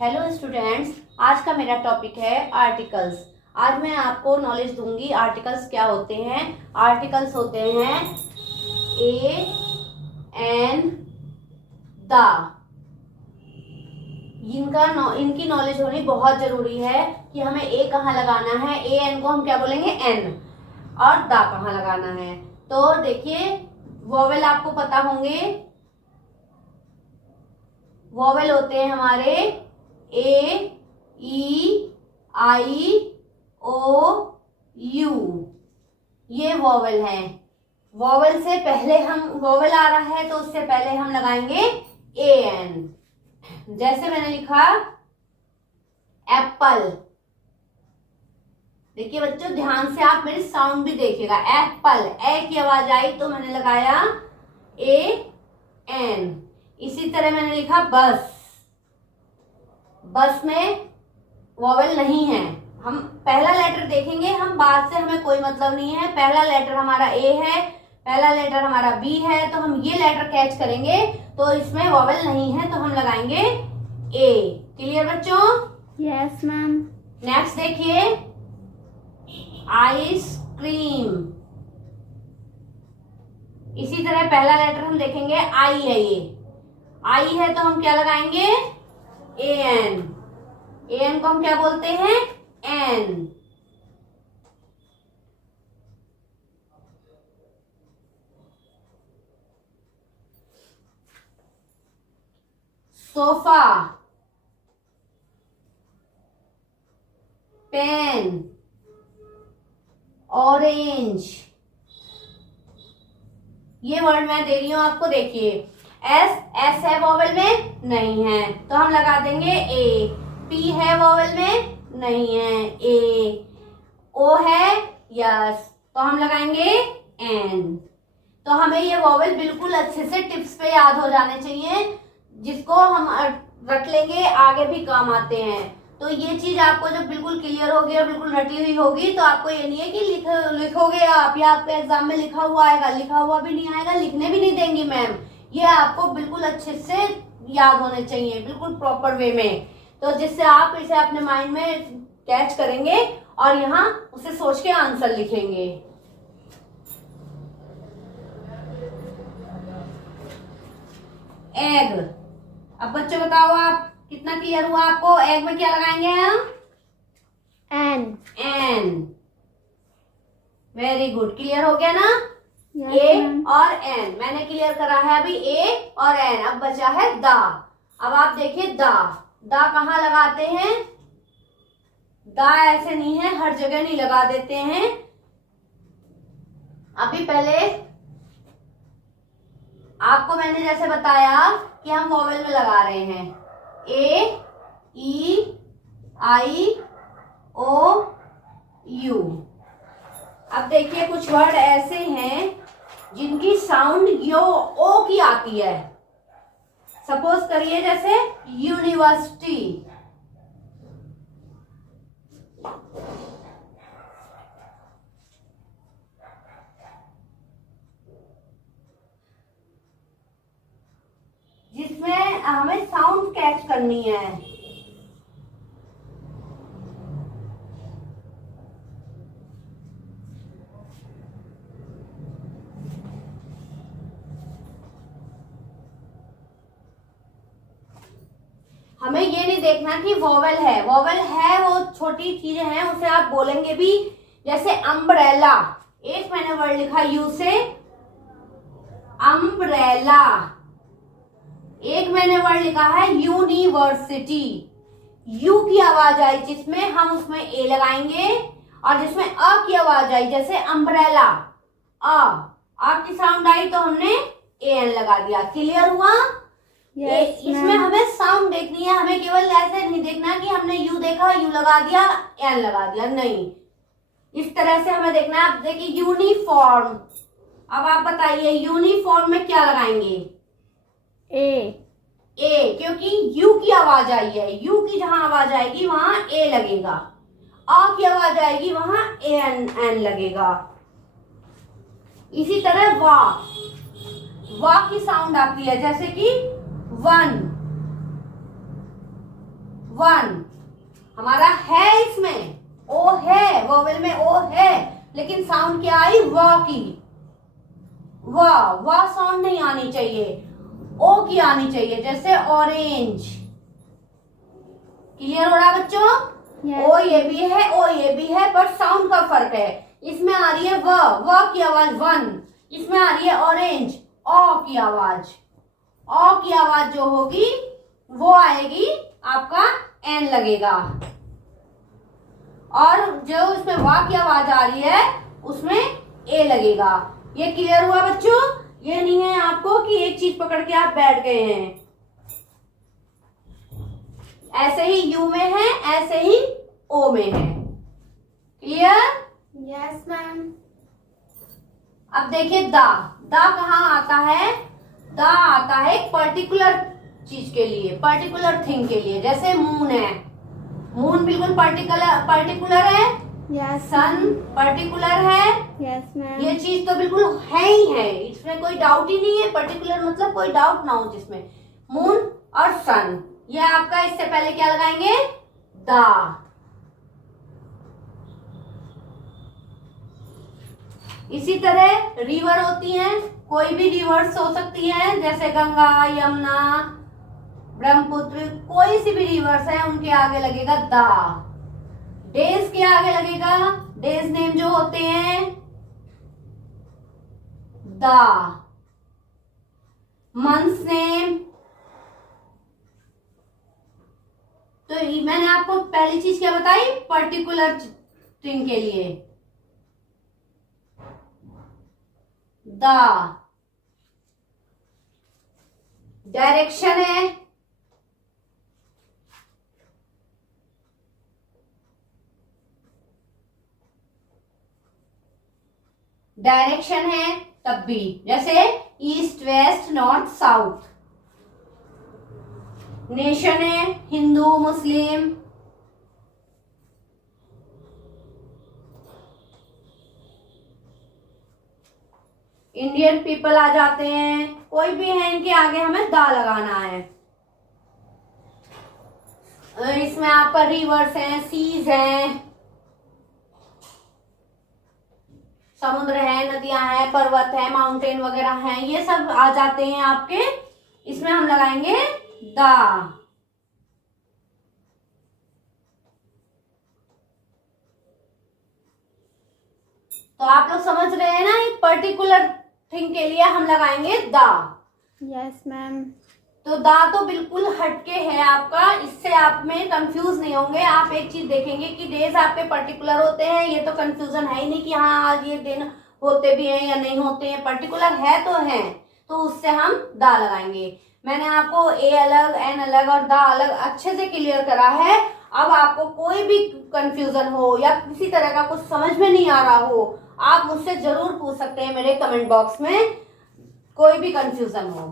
Hello students, आज का मेरा टॉपिक है आर्टिकल्स। आज मैं आपको नॉलेज दूंगी आर्टिकल्स क्या होते हैं। आर्टिकल्स होते हैं ए, एन, द। इनकी नॉलेज होनी बहुत जरूरी है कि हमें ए कहाँ लगाना है, ए एन को हम क्या बोलेंगे एन, और द कहाँ लगाना है। तो देखिए, वोवेल आपको पता होंगे। वोवेल होते हैं हमारे ए, ई, आई, ओ, यू, ये वोवेल है। वोवेल से पहले हम वोवेल आ रहा है तो उससे पहले हम लगाएंगे ए एन। जैसे मैंने लिखा एप्पल। देखिए बच्चों, ध्यान से आप मेरी साउंड भी देखिएगा। एप्पल, ए की आवाज आई तो मैंने लगाया ए एन। इसी तरह मैंने लिखा बस। बस में वोवेल नहीं है। हम पहला लेटर देखेंगे, हम बाद से हमें कोई मतलब नहीं है। पहला लेटर हमारा ए है, पहला लेटर हमारा बी है, तो हम ये लेटर कैच करेंगे तो इसमें वोवेल नहीं है तो हम लगाएंगे ए। क्लियर बच्चों? Yes ma'am. नेक्स्ट देखिए, आइसक्रीम। इसी तरह पहला लेटर हम देखेंगे आई है। ये आई है तो हम क्या लगाएंगे ए एन। ए एन को हम क्या बोलते हैं एन। Sofa, pen, orange. ये वर्ड मैं दे रही हूं आपको, देखिए एस, एस है वोवेल में नहीं है तो हम लगा देंगे ए। पी है वोवेल में नहीं है ए। ओ है यस तो हम लगाएंगे एन। तो हमें ये वोवेल बिल्कुल अच्छे से टिप्स पे याद हो जाने चाहिए, जिसको हम रख लेंगे आगे भी काम आते हैं। तो ये चीज आपको जब बिल्कुल क्लियर होगी और बिल्कुल रटी हुई होगी तो आपको ये नहीं है कि लिखोगे आप या आपके एग्जाम में लिखा हुआ आएगा, लिखा हुआ भी नहीं आएगा, लिखने भी नहीं देंगी मैम। ये आपको बिल्कुल अच्छे से याद होने चाहिए, बिल्कुल प्रॉपर वे में, तो जिससे आप इसे अपने माइंड में कैच करेंगे और यहाँ उसे सोच के आंसर लिखेंगे। एग। अब बच्चों बताओ आप कितना क्लियर हुआ आपको? एग में क्या लगाएंगे हम? An. An. Very good, clear हो गया ना? Yes, ए ma'am. और एन मैंने क्लियर करा है अभी, ए और एन। अब बचा है द। अब आप देखिए द कहाँ लगाते हैं? द ऐसे नहीं है, हर जगह नहीं लगा देते हैं। अभी पहले आपको मैंने जैसे बताया कि हम वोवेल में लगा रहे हैं ए, ई, आई, ओ, यू। अब देखिए कुछ वर्ड ऐसे हैं जिनकी साउंड यो ओ की आती है। सपोज करिए जैसे यूनिवर्सिटी। जिसमें हमें साउंड कैच करनी है। हमें ये नहीं देखना कि वोवेल है, वोवेल है वो छोटी चीजें हैं, उसे आप बोलेंगे भी। जैसे अम्ब्रेला, एक मैंने वर्ड लिखा यू से अम्ब्रेला। एक मैंने वर्ड लिखा है यूनिवर्सिटी। यू की आवाज आई जिसमें हम उसमें ए लगाएंगे, और जिसमें अ की आवाज आई जैसे अम्ब्रेला, अ की साउंड आई तो हमने ए एन लगा दिया। क्लियर हुआ? Yes, इसमें ma'am. हमें साउंड देखनी है, हमें केवल ऐसे नहीं देखना कि हमने यू देखा यू लगा दिया एन लगा दिया, नहीं। इस तरह से हमें देखना है। आप देखिए यूनिफॉर्म। अब आप बताइए यूनिफॉर्म में क्या लगाएंगे? ए। क्योंकि यू की आवाज आई है, यू की जहां आवाज आएगी वहां ए लगेगा, आ की आवाज आएगी वहां एन लगेगा। इसी तरह वाह की साउंड आती है जैसे कि वन, वन हमारा है, इसमें ओ है, वोवेल में ओ है, लेकिन साउंड क्या आई, वा की। वा साउंड नहीं आनी चाहिए, ओ की आनी चाहिए, जैसे ऑरेंज। क्लियर हो रहा है बच्चों? Yes. ओ ये भी है, ओ ये भी है, पर साउंड का फर्क है। इसमें आ रही है व की आवाज वन, इसमें आ रही है ऑरेंज, ओ की आवाज। ओ की आवाज जो होगी वो आएगी आपका एन लगेगा, और जो उसमें वा की आवाज आ रही है उसमें ए लगेगा। ये क्लियर हुआ बच्चों? ये नहीं है आपको कि एक चीज पकड़ के आप बैठ गए हैं। ऐसे ही यू में है, ऐसे ही ओ में है। क्लियर? Yes ma'am. अब देखिए दा कहाँ आता है? दा आता है एक पर्टिकुलर चीज के लिए, पर्टिकुलर थिंग के लिए। जैसे मून है, मून बिल्कुल पर्टिकुलर है। यस। सन पर्टिकुलर है। Yes ma'am. ये चीज तो बिल्कुल है ही है, इसमें कोई डाउट ही नहीं है। पर्टिकुलर मतलब कोई डाउट ना हो जिसमें। मून और सन, ये आपका इससे पहले क्या लगाएंगे? दा। इसी तरह रिवर होती हैं, कोई भी रिवर्स हो सकती हैं, जैसे गंगा, यमुना, ब्रह्मपुत्र, कोई सी भी रिवर्स है उनके आगे लगेगा दा। डेज के आगे लगेगा, डेज नेम जो होते हैं, दा। मंथ्स नेम, तो मैंने आपको पहली चीज क्या बताई? पर्टिकुलर थिंग के लिए दा। डायरेक्शन है, डायरेक्शन है तब भी, जैसे east west north south. Nation है, हिंदू मुस्लिम। इंडियन पीपल आ जाते हैं, कोई भी है, इनके आगे हमें दा लगाना है। इसमें आपका रिवर्स हैं, सीज हैं, समुद्र है, नदियां हैं, पर्वत है, माउंटेन वगैरह हैं, ये सब आ जाते हैं आपके। इसमें हम लगाएंगे दा। तो आप लोग समझ रहे हैं ना, एक पर्टिकुलर थिंग के लिए हम लगाएंगे दा। Yes ma'am. तो दा तो बिल्कुल हटके है आपका, इससे आप में कंफ्यूज नहीं होंगे। आप एक चीज देखेंगे कि डेज आपके पर्टिकुलर होते हैं, ये तो कंफ्यूजन है ही नहीं कि हाँ आज ये दिन होते भी हैं या नहीं होते हैं। पर्टिकुलर है तो है, तो उससे हम दा लगाएंगे। मैंने आपको ए अलग, एन अलग और दा अलग अच्छे से क्लियर करा है। अब आपको कोई भी कंफ्यूजन हो या किसी तरह का कुछ समझ में नहीं आ रहा हो, आप मुझसे जरूर पूछ सकते हैं मेरे कमेंट बॉक्स में, कोई भी कंफ्यूजन हो।